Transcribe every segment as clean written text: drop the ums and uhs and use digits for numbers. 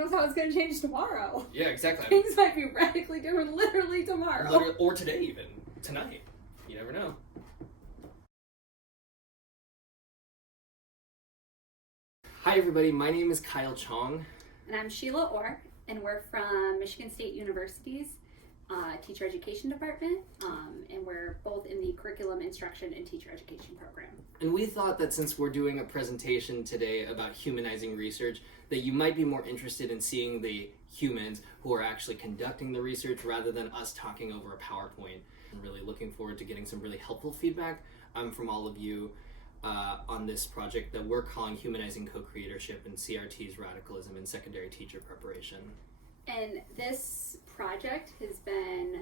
knows how it's going to change tomorrow. Yeah, exactly. Things might be radically different literally tomorrow. Or today even. Tonight. You never know. Hi everybody, my name is Kyle Chong. And I'm Sheila Orr, and we're from Michigan State University's Teacher Education Department, and we're both in the Curriculum Instruction and Teacher Education program. And we thought that since we're doing a presentation today about humanizing research, that you might be more interested in seeing the humans who are actually conducting the research rather than us talking over a PowerPoint. I'm really looking forward to getting some really helpful feedback from all of you on this project that we're calling Humanizing Co-creatorship and CRT's radicalism in secondary teacher preparation. And this project has been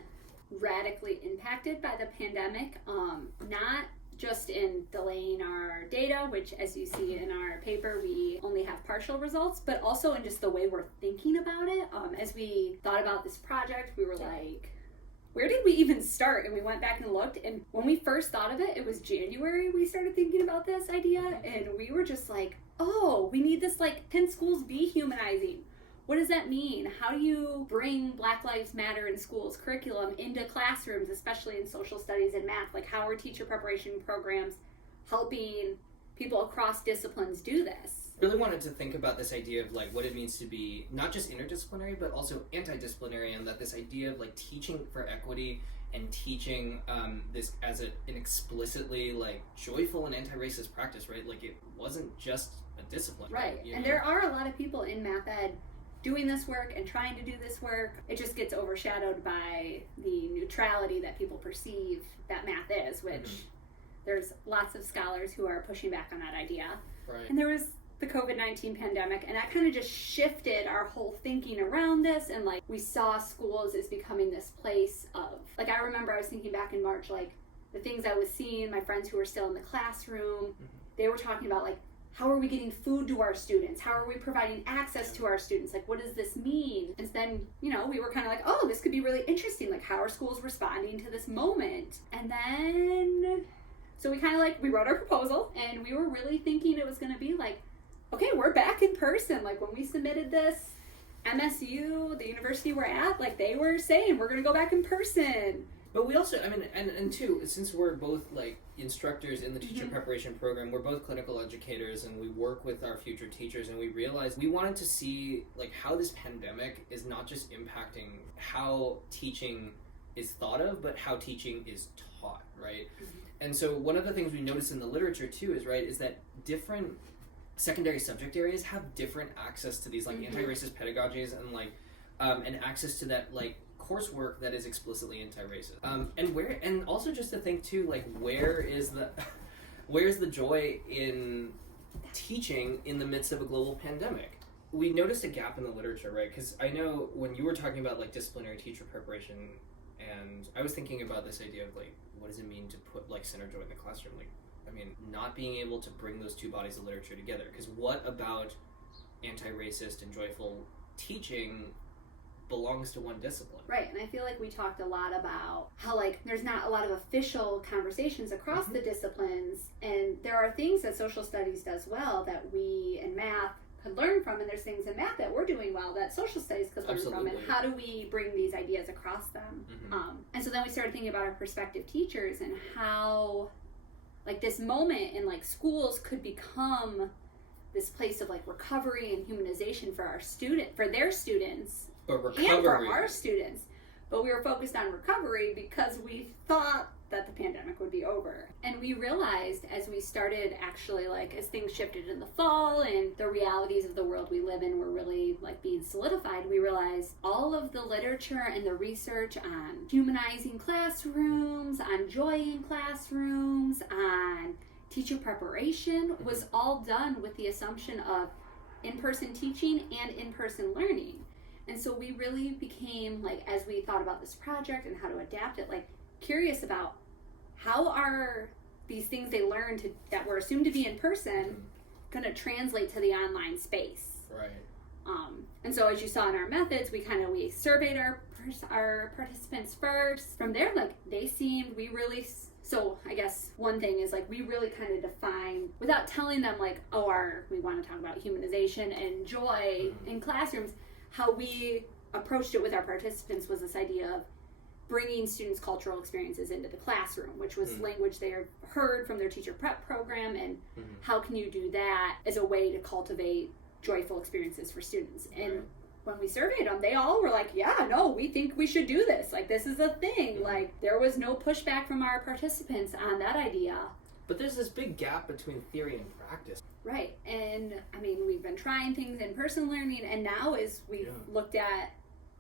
radically impacted by the pandemic, not just in delaying our data, which as you see in our paper, we only have partial results, but also in just the way we're thinking about it. As we thought about this project, we were like, where did we even start? And we went back and looked, and when we first thought of it, it was January we started thinking about this idea, and we were just like, oh, we need this, like, can schools be humanizing? What does that mean? How do you bring Black Lives Matter in schools curriculum into classrooms, especially in social studies and math? Like, how are teacher preparation programs helping people across disciplines do this? I really wanted to think about this idea of like what it means to be not just interdisciplinary but also anti-disciplinary, and that this idea of like teaching for equity and teaching this as an explicitly like joyful and anti-racist practice, right? Like it wasn't just a discipline. Right, and there are a lot of people in math ed doing this work and trying to do this work. It just gets overshadowed by the neutrality that people perceive that math is, which there's lots of scholars who are pushing back on that idea. Right. And there was the COVID-19 pandemic, and that kind of just shifted our whole thinking around this, and like we saw schools as becoming this place of, like I remember I was thinking back in March, like the things I was seeing, my friends who were still in the classroom, they were talking about like, how are we getting food to our students? How are we providing access to our students? Like, what does this mean? And then, you know, we were kind of like, oh, this could be really interesting. Like, how are schools responding to this moment? And then, so we kind of like, we wrote our proposal, and we were really thinking it was going to be like, okay, we're back in person. Like, when we submitted this, MSU, the university we're at, like, they were saying, we're going to go back in person. But we also, I mean, and two, since we're both like instructors in the teacher preparation program, we're both clinical educators, and we work with our future teachers, and we realized we wanted to see like how this pandemic is not just impacting how teaching is thought of, but how teaching is taught, right? And so one of the things we notice in the literature too is that different secondary subject areas have different access to these like anti-racist pedagogies and like and access to that like coursework that is explicitly anti-racist, and also just to think too, like where's the joy in teaching in the midst of a global pandemic? We noticed a gap in the literature, right? Because I know when you were talking about like disciplinary teacher preparation, and I was thinking about this idea of like what does it mean to put like center joy in the classroom? Like, I mean, not being able to bring those two bodies of literature together. Because what about anti-racist and joyful teaching belongs to one discipline? Right, and I feel like we talked a lot about how like there's not a lot of official conversations across the disciplines, and there are things that social studies does well that we in math could learn from, and there's things in math that we're doing well that social studies could learn from, and how do we bring these ideas across them? And so then we started thinking about our prospective teachers and how like this moment in like schools could become this place of like recovery and humanization for their students, and for our students. But we were focused on recovery because we thought that the pandemic would be over. And we realized as we started actually like as things shifted in the fall and the realities of the world we live in were really like being solidified, we realized all of the literature and the research on humanizing classrooms, on joy in classrooms, on teacher preparation was all done with the assumption of in-person teaching and in-person learning. And so we really became, like, as we thought about this project and how to adapt it, like, curious about how are these things they learned that were assumed to be in person going to translate to the online space. Right. And so as you saw in our methods, we surveyed our participants first. From there, like, so I guess one thing is like we really kind of define without telling them like, we want to talk about humanization and joy in classrooms. how we approached it with our participants was this idea of bringing students' cultural experiences into the classroom, which was language they heard from their teacher prep program, and how can you do that as a way to cultivate joyful experiences for students. And when we surveyed them, they all were like, yeah, no, we think we should do this. Like, this is a thing. Like, there was no pushback from our participants on that idea. But there's this big gap between theory and practice. Right. And, I mean, we've been trying things in person learning, and now as we've looked at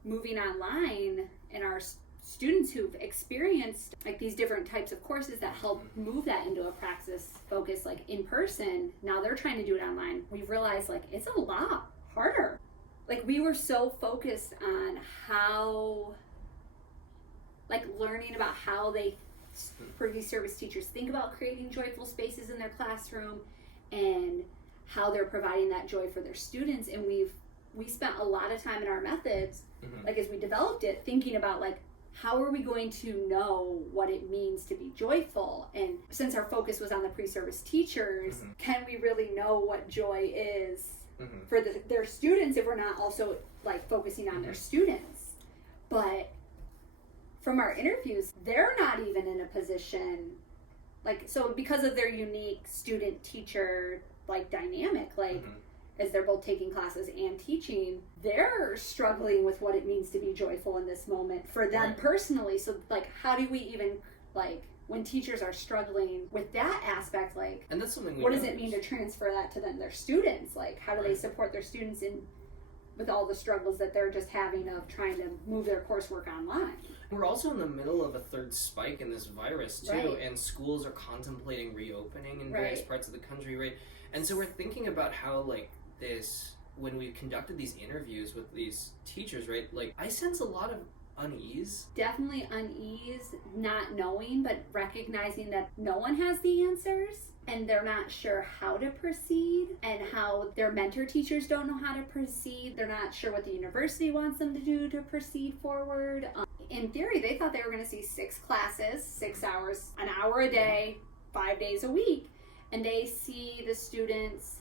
moving online, and our students who've experienced like these different types of courses that help move that into a praxis focus, like in person, now they're trying to do it online. We've realized like it's a lot harder. Like we were so focused on how, like learning about how they, previous service teachers think about creating joyful spaces in their classroom and how they're providing that joy for their students. And we spent a lot of time in our methods, like as we developed it, thinking about like, how are we going to know what it means to be joyful? And since our focus was on the pre-service teachers, can we really know what joy is for their students if we're not also like focusing on their students? But from our interviews, they're not even in a position, like, so because of their unique student-teacher like dynamic, like as they're both taking classes and teaching, they're struggling with what it means to be joyful in this moment for them personally. So like, how do we even, like, when teachers are struggling with that aspect, like, and that's something what does it mean to transfer that to then their students? Like, how do they support their students in with all the struggles that they're just having of trying to move their coursework online? We're also in the middle of a third spike in this virus too, and schools are contemplating reopening in various parts of the country, right? And so we're thinking about how, like, this, when we conducted these interviews with these teachers, right, like I sense a lot of unease. Definitely unease, not knowing, but recognizing that no one has the answers and they're not sure how to proceed, and how their mentor teachers don't know how to proceed. They're not sure what the university wants them to do to proceed forward. In theory, they thought they were going to see 6 classes, 6 hours, an hour a day, 5 days a week, and they see the students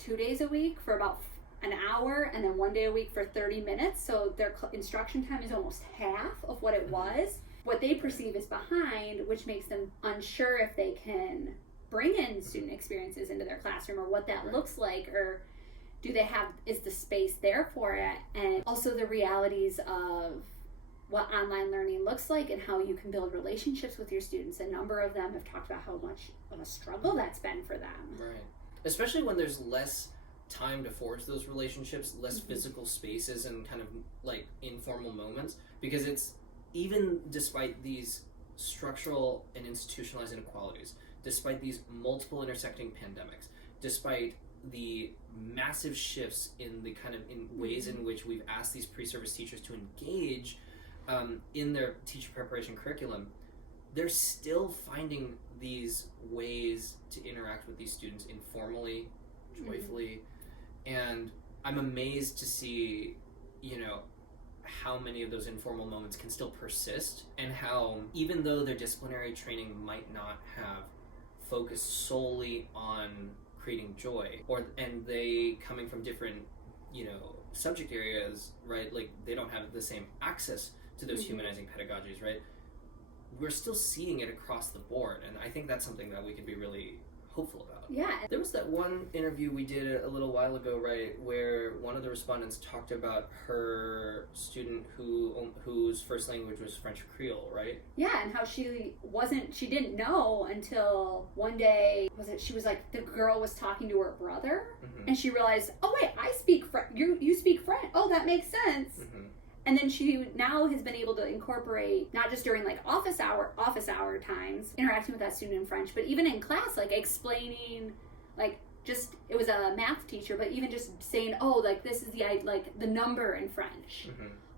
2 days a week for about an hour, and then 1 day a week for 30 minutes. So their instruction time is almost half of what it was. What they perceive is behind, which makes them unsure if they can bring in student experiences into their classroom, or what that looks like, or do they have, is the space there for it? And also the realities of what online learning looks like and how you can build relationships with your students. A number of them have talked about how much of a struggle that's been for them. Right. Especially when there's less time to forge those relationships, less physical spaces and kind of like informal moments, because it's, even despite these structural and institutionalized inequalities, despite these multiple intersecting pandemics, despite the massive shifts in the kind of in ways in which we've asked these pre-service teachers to engage in their teacher preparation curriculum, they're still finding these ways to interact with these students informally, joyfully, and I'm amazed to see, you know, how many of those informal moments can still persist, and how even though their disciplinary training might not have focused solely on creating joy, and they coming from different, you know, subject areas, right, like they don't have the same access to those humanizing pedagogies, right? We're still seeing it across the board, and I think that's something that we could be really hopeful about. Yeah. There was that one interview we did a little while ago, right, where one of the respondents talked about her student whose first language was French Creole, right? Yeah, and how she didn't know until one day, she was like, the girl was talking to her brother, and she realized, oh wait, I speak French, you speak French, oh that makes sense. And then she now has been able to incorporate, not just during like office hour times, interacting with that student in French, but even in class, like explaining, like just, it was a math teacher, but even just saying, oh, like this is the number in French.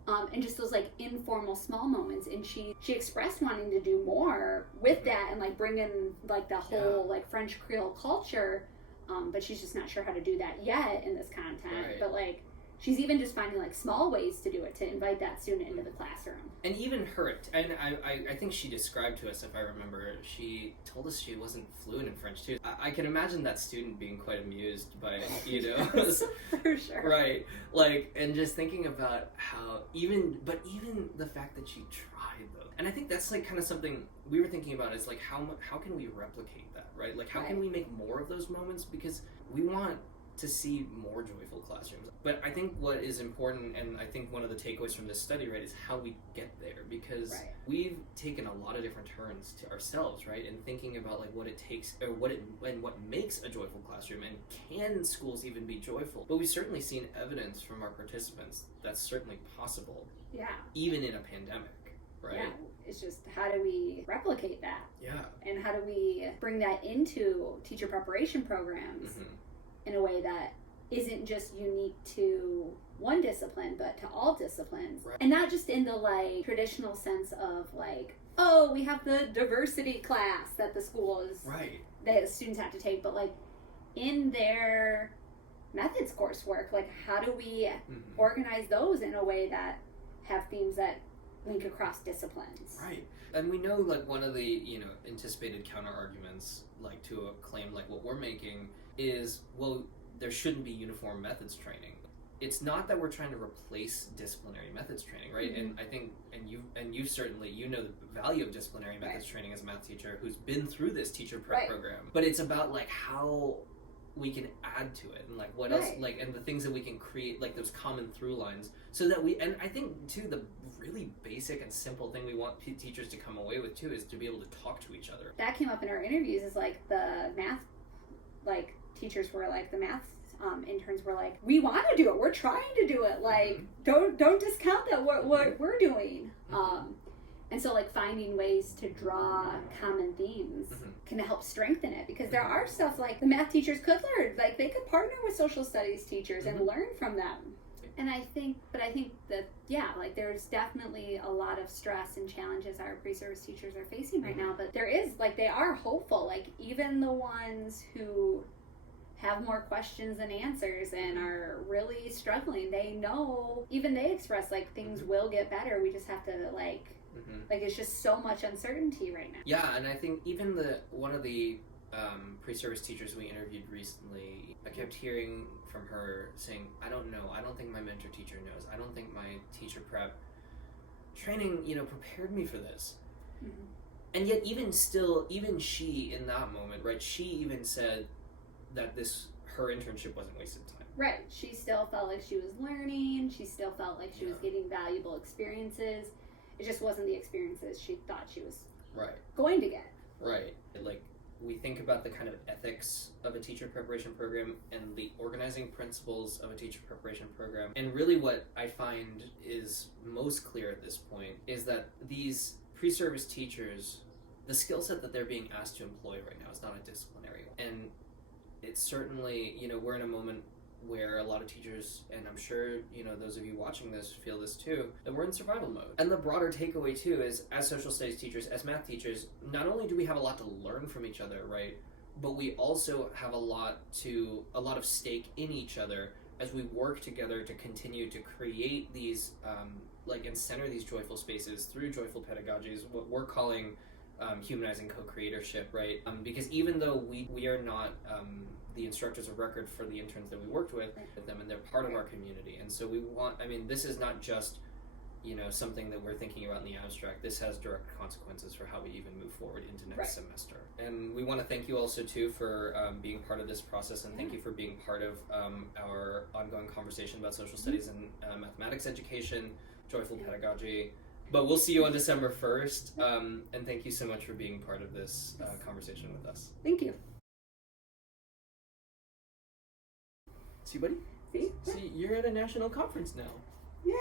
And just those like informal small moments. And she expressed wanting to do more with that and like bring in like the whole like French Creole culture. But she's just not sure how to do that yet in this content. But like, she's even just finding like small ways to do it, to invite that student into the classroom. And even her, and I think she described to us, if I remember, she told us she wasn't fluent in French too. I can imagine that student being quite amused by it, you know? Yes, for sure. Right. Like, and just thinking about how even the fact that she tried though. And I think that's like kind of something we were thinking about, is like how can we replicate that, right? Like how can we make more of those moments, because we want to see more joyful classrooms. But I think what is important, and I think one of the takeaways from this study, right, is how we get there, because we've taken a lot of different turns to ourselves, right, in thinking about like what it takes, or what makes a joyful classroom, and can schools even be joyful? But we've certainly seen evidence from our participants that's certainly possible, even in a pandemic. Right. Yeah, it's just how do we replicate that? Yeah. And how do we bring that into teacher preparation programs in a way that isn't just unique to one discipline, but to all disciplines. Right. And not just in the like traditional sense of like, oh, we have the diversity class that the schools, that the students have to take, but like in their methods coursework, like how do we organize those in a way that have themes that link across disciplines? Right. And we know like one of the, you know, anticipated counter arguments like to a claim like what we're making is, well, there shouldn't be uniform methods training. It's not that we're trying to replace disciplinary methods training, right? And I think, and you certainly, you know the value of disciplinary methods training as a math teacher who's been through this teacher prep program. But it's about like how we can add to it, and like what else, like, and the things that we can create, like those common through lines, so that we, and I think too, the really basic and simple thing we want teachers to come away with too is to be able to talk to each other. That came up in our interviews, is like the math, like teachers were like, the math interns were like, we want to do it, we're trying to do it, like don't discount that what we're doing. And so like finding ways to draw common themes can help strengthen it, because there are stuff like the math teachers could learn, like they could partner with social studies teachers and learn from them. And I think that, like there's definitely a lot of stress and challenges our pre-service teachers are facing right now, but there is, like, they are hopeful, like even the ones who have more questions than answers and are really struggling, they know, even they express like things will get better, we just have to like it's just so much uncertainty right now. Yeah, and I think even one of the pre-service teachers we interviewed recently, I kept hearing from her saying, I don't know, I don't think my mentor teacher knows, I don't think my teacher prep training, you know, prepared me for this. And yet even she in that moment, right, she even said that her internship wasn't wasted time. Right, she still felt like she was learning, she still felt like she was getting valuable experiences. It just wasn't the experiences she thought she was going to get. Right. Like, we think about the kind of ethics of a teacher preparation program and the organizing principles of a teacher preparation program. And really what I find is most clear at this point is that these pre-service teachers, the skill set that they're being asked to employ right now is not a disciplinary one. And it's certainly, you know, we're in a moment where a lot of teachers, and I'm sure, you know, those of you watching this feel this too, that we're in survival mode. And the broader takeaway too is, as social studies teachers, as math teachers, not only do we have a lot to learn from each other, right, but we also have a lot of stake in each other as we work together to continue to create these, and center these joyful spaces through joyful pedagogies, what we're calling humanizing co-creatorship, right? Because even though we are not the instructors of record for the interns that we worked with them, and they're part of our community, and so we want, I mean, this is not just, you know, something that we're thinking about in the abstract. This has direct consequences for how we even move forward into next semester. And we want to thank you also too for being part of this process, and thank you for being part of our ongoing conversation about social studies and mathematics education, joyful pedagogy. But we'll see you on December 1st, and thank you so much for being part of this conversation with us. Thank you. See, buddy? See? See, you're at a national conference now. Yay!